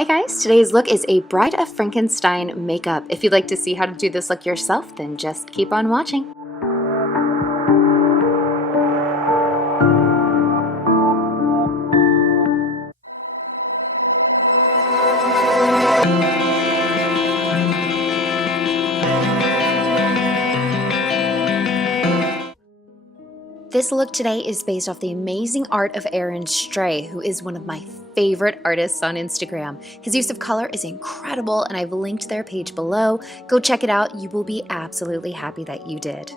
Hi guys, today's look is a Bride of Frankenstein makeup. If you'd like to see how to do this look yourself, then just keep on watching. This look today is based off the amazing art of Aaron Stray, who is one of my favorite artists on Instagram. His use of color is incredible, and I've linked their page below. Go check it out. You will be absolutely happy that you did.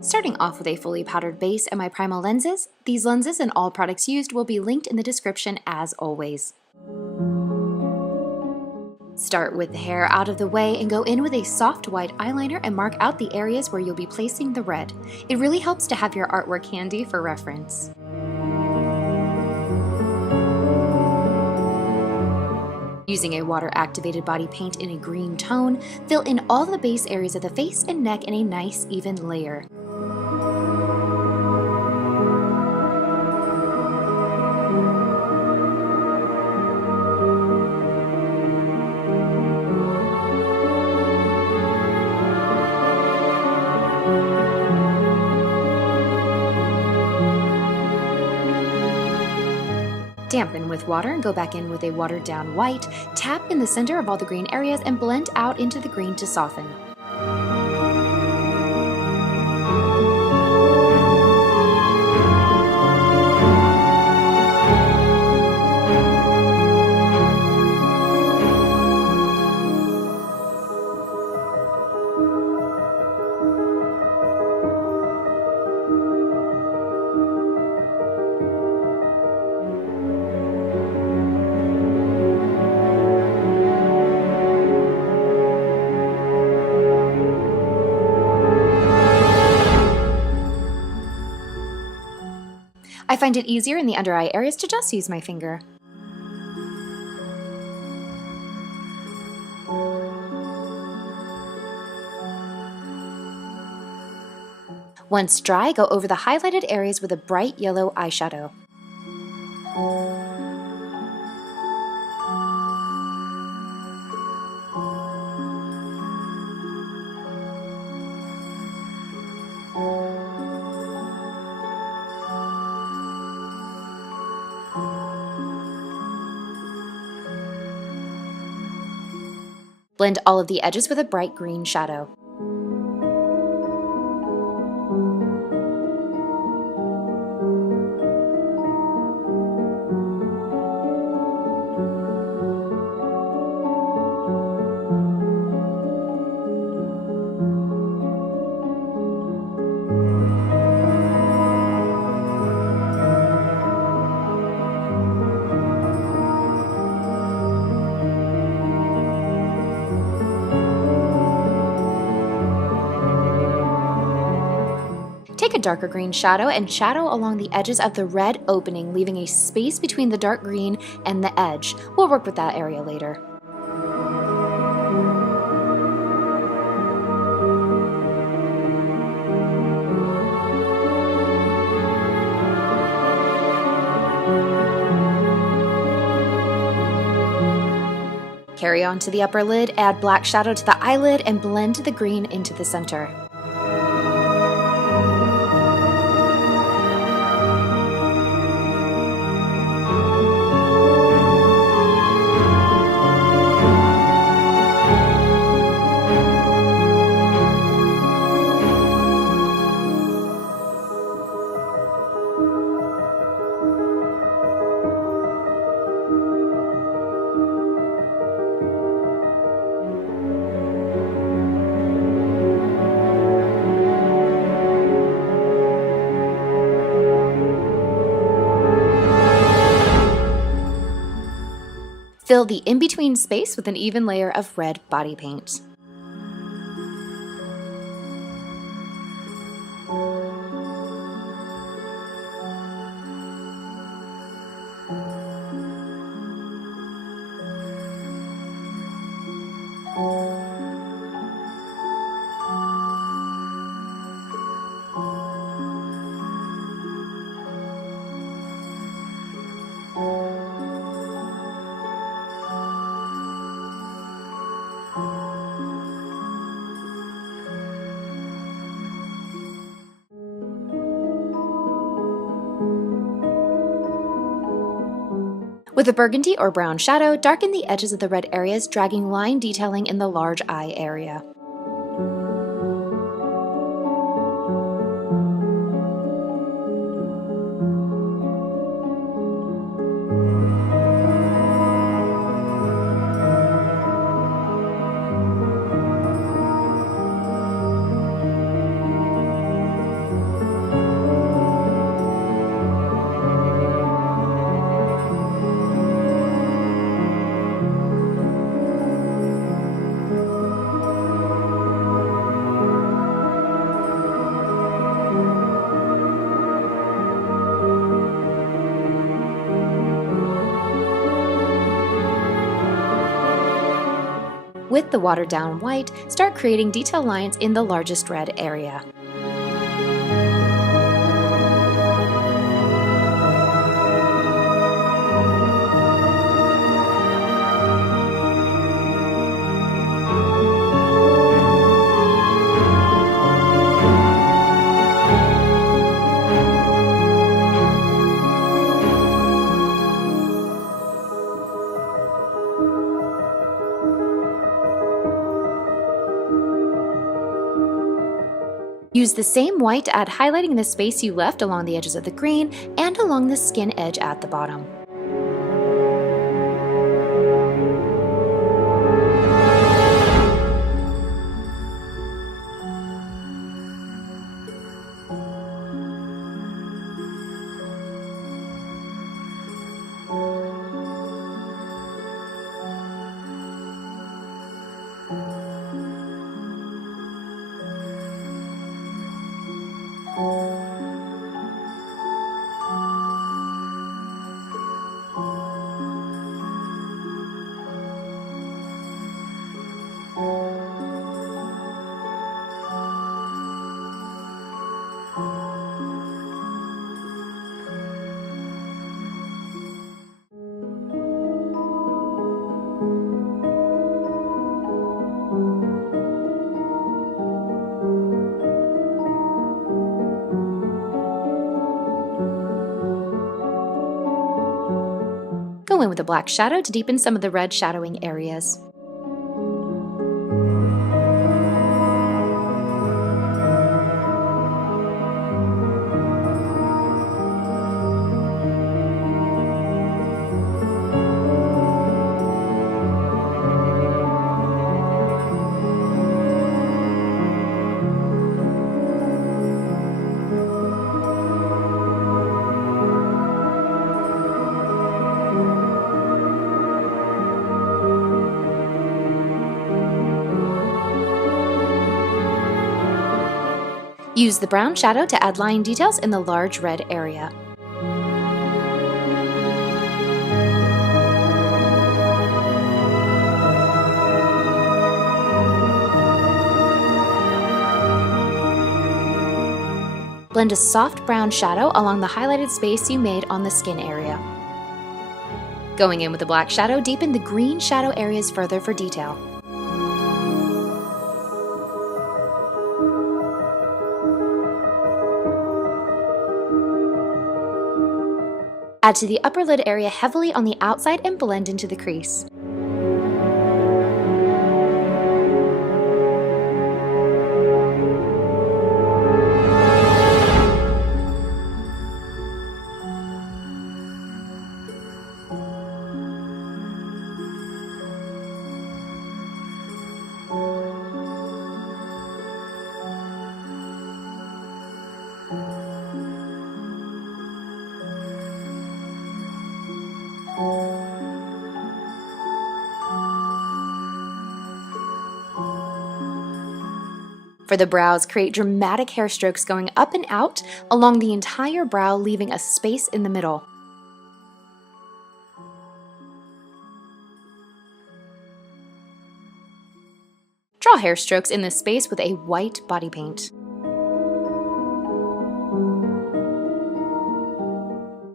Starting off with a fully powdered base and my primal lenses. These lenses and all products used will be linked in the description as always. Start with the hair out of the way and go in with a soft white eyeliner and mark out the areas where you'll be placing the red. It really helps to have your artwork handy for reference. Using a water-activated body paint in a green tone, fill in all the base areas of the face and neck in a nice even layer. Dampen with water and go back in with a watered down white. Tap in the center of all the green areas and blend out into the green to soften. I find it easier in the under eye areas to just use my finger. Once dry, go over the highlighted areas with a bright yellow eyeshadow. Blend all of the edges with a bright green shadow. Take a darker green shadow and shadow along the edges of the red opening, leaving a space between the dark green and the edge. We'll work with that area later. Carry on to the upper lid, add black shadow to the eyelid, and blend the green into the center. Fill the in-between space with an even layer of red body paint. With a burgundy or brown shadow, darken the edges of the red areas, dragging line detailing in the large eye area. With the watered down white, start creating detail lines in the largest red area. Use the same white to add highlighting in the space you left along the edges of the green and along the skin edge at the bottom. Go in with a black shadow to deepen some of the red shadowing areas. Use the brown shadow to add line details in the large red area. Blend a soft brown shadow along the highlighted space you made on the skin area. Going in with the black shadow, deepen the green shadow areas further for detail. Add to the upper lid area heavily on the outside and blend into the crease. For the brows, create dramatic hair strokes going up and out along the entire brow, leaving a space in the middle. Draw hair strokes in this space with a white body paint.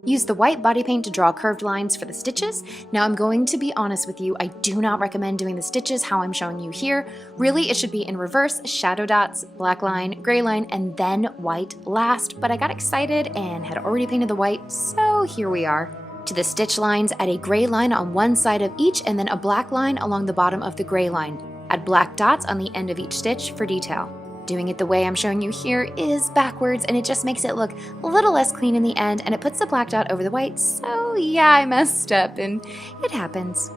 Use the white body paint to draw curved lines for the stitches. Now I'm going to be honest with you, I do not recommend doing the stitches how I'm showing you here. Really, it should be in reverse, shadow dots, black line, gray line, and then white last, but I got excited and had already painted the white, so here we are. To the stitch lines, add a gray line on one side of each and then a black line along the bottom of the gray line. Add black dots on the end of each stitch for detail. Doing it the way I'm showing you here is backwards, and it just makes it look a little less clean in the end, and it puts the black dot over the white, so yeah, I messed up, and it happens.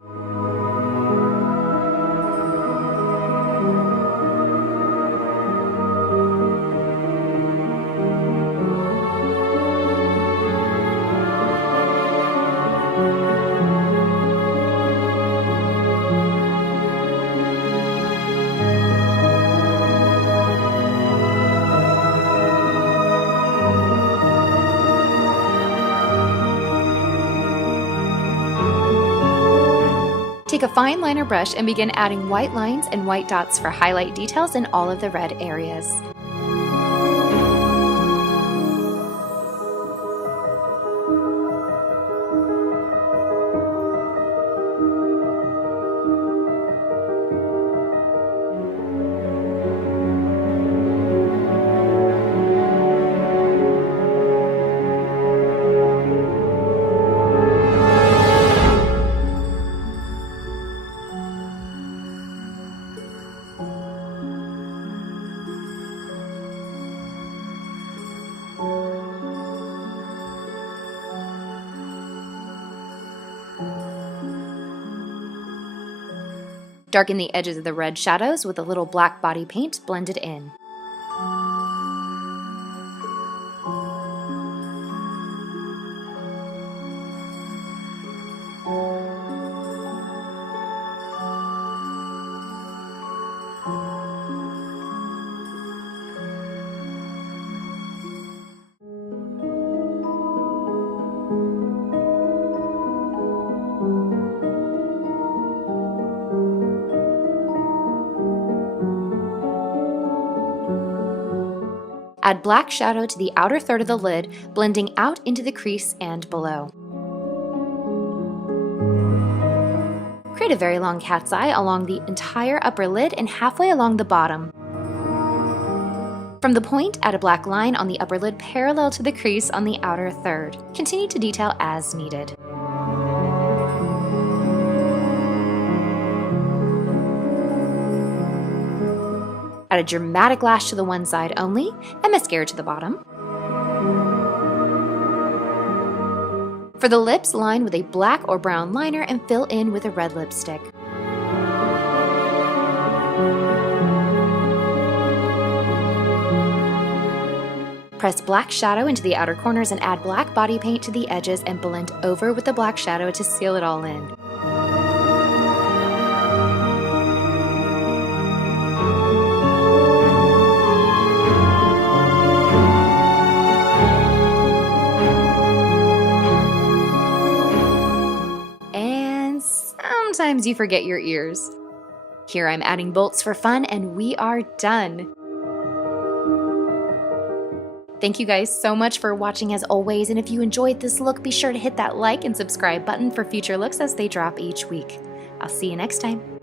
Take a fine liner brush and begin adding white lines and white dots for highlight details in all of the red areas. Darken the edges of the red shadows with a little black body paint blended in. Add black shadow to the outer third of the lid, blending out into the crease and below. Create a very long cat's eye along the entire upper lid and halfway along the bottom. From the point, add a black line on the upper lid parallel to the crease on the outer third. Continue to detail as needed. Add a dramatic lash to the one side only, and mascara to the bottom. For the lips, line with a black or brown liner and fill in with a red lipstick. Press black shadow into the outer corners and add black body paint to the edges and blend over with the black shadow to seal it all in. Sometimes you forget your ears. Here I'm adding bolts for fun, and we are done. Thank you guys so much for watching as always, and if you enjoyed this look, be sure to hit that like and subscribe button for future looks as they drop each week. I'll see you next time.